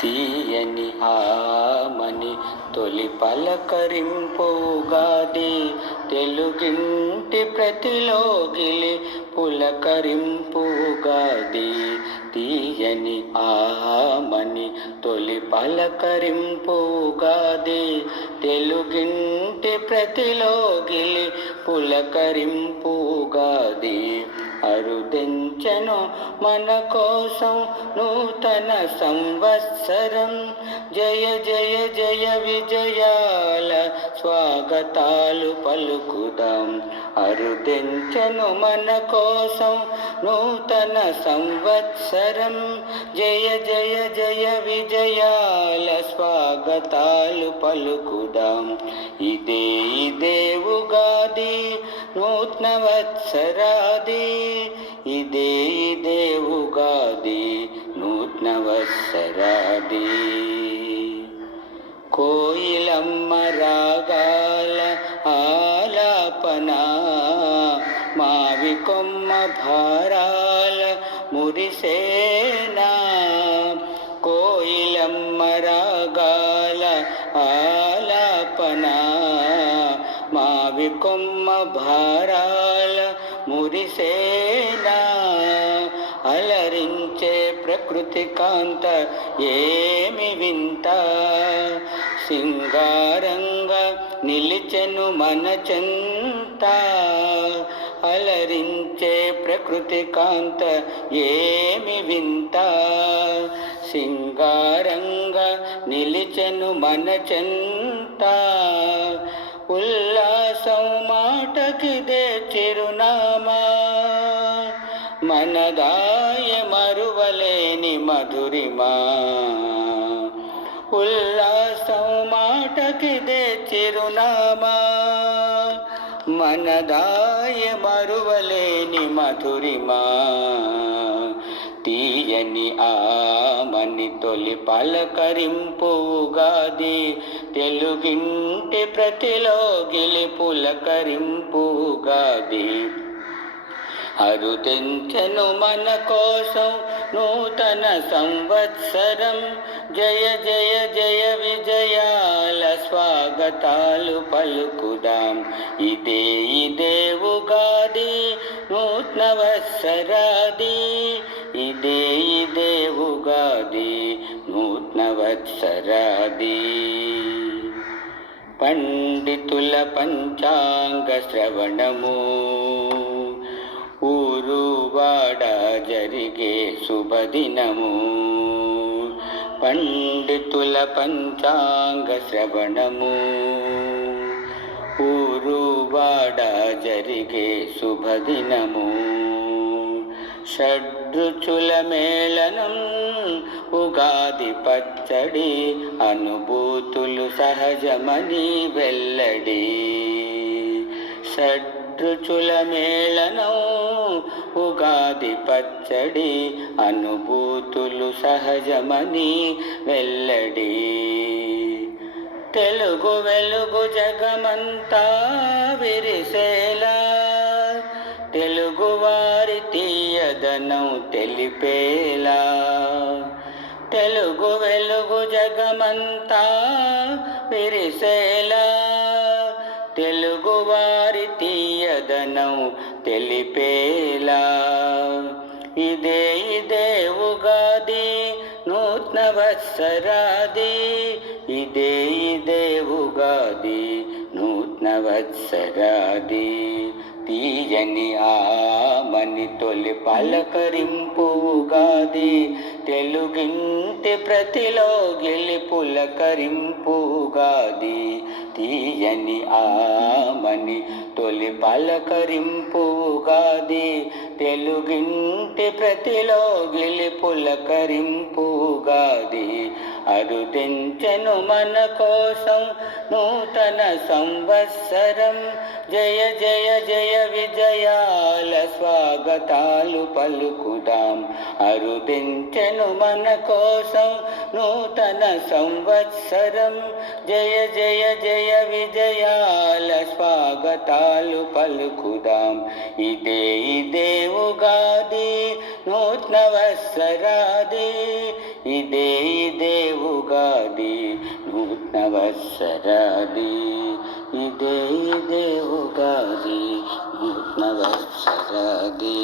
తీయని ఆమని తొలి పలకరింపుగాది, తెలుగింటి ప్రతిలోగిలి పులకరింపుగాది. తీయని ఆమని తొలి పలకరింపుగాది, తెలుగింటి ప్రతిలోగిలి పులకరింపుగాది. అరుదెంచెను మన కోసం నూతన సంవత్సరం, జయ జయ జయ విజయాల స్వాగతాలు పలుకుదాం. అరుదెంచెను మన కోసం నూతన సంవత్సరం, జయ జయ జయ విజయాల స్వాగతాలు పలుకుదాం. ఇదే ఉగాది నూతన వత్సరాది, ఇదే ఉగాది నూతన వత్సరాది. కోయిలమ్మ రాగాల ఆలాపన, మావి కొమ్మ భారాల మురిసేనా. కోయిలమ్మ రాగాల ఆలాపన, మావి కొమ్మ భారాల మురిసేనా. అలరించే ప్రకృతి కాంత ఏమి వింత, సింగారంగా నిలిచెను మన చెంత. అలరించే ప్రకృతి కాంత ఏమి వింత, సింగారంగా నిలిచెను మన చెంత. ఉల్లాసం మాటకిదే చిరునామా, మనదాయ మరువలేని మధురిమా. ఉల్లాసం మాటకిదే చిరునామా, మనదాయ మరువలేని మధురిమా. తీయని ఆమని తొలి పలకరింపుగాది, తెలుగింటి ప్రతిలోగిలి పులకరింపుగాది. అరుదెంచెను మన కోసం నూతన సంవత్సరం, జయ జయ జయ విజయాల స్వాగతాలు పలుకుదాం. ఇదే ఉగాది నూతన వత్సరాది, ఇదే ఉగాది నూతన వత్సరాది. పండితుల పంచాంగ శ్రవణము, ఊరువాడ జరిగే శుభదినము. పండితుల పంచాంగ శ్రవణము, ఊరువాడ జరిగే శుభదినము. షడ్రుచుల మేళనం, ఉగాది పచ్చడి, అనుభూతులు సహజమని వెల్లడి. షడ్రుచుల మేళనం, ఉగాది పచ్చడి, అనుభూతులు సహజమని వెల్లడి. తెలుగు వెలుగు జగమంతా విరిసేలా, తెలుగువారి తీయదనం తెలిపేలా. తెలుగు వెలుగు జగమంతా విరిసేలా, తెలుగువారి తీయదనం తెలిపేలా. ఇదే ఉగాది నూతన వత్సరాది, ఇదే ఉగాది నూతన వత్సరాది. తీయని ఆమని తొలి పలకరింపుగాది, తెలుగింటి ప్రతిలోగిలి పులకరింపుగాది. తీయని ఆమని తొలి పలకరింపుగాది, తెలుగింటి ప్రతిలోగిలి పులకరింపుగాది. అరుదెంచెను మన కోసం నూతన సంవత్సరం, జయ జయ జయ విజయాల స్వాగతాలు పలుకుదాం. అరుదెంచెను మన కోసం నూతన సంవత్సరం, జయ జయ జయ విజయాల స్వాగతాలు పలుకుదాం. ఇదే ఉగాది నూతన వత్సరాది, ఇదే ఇదే ఉగాది నూతనవత్సరాది, ఇదే ఇదే ఉగాది నూతనవత్సరాది.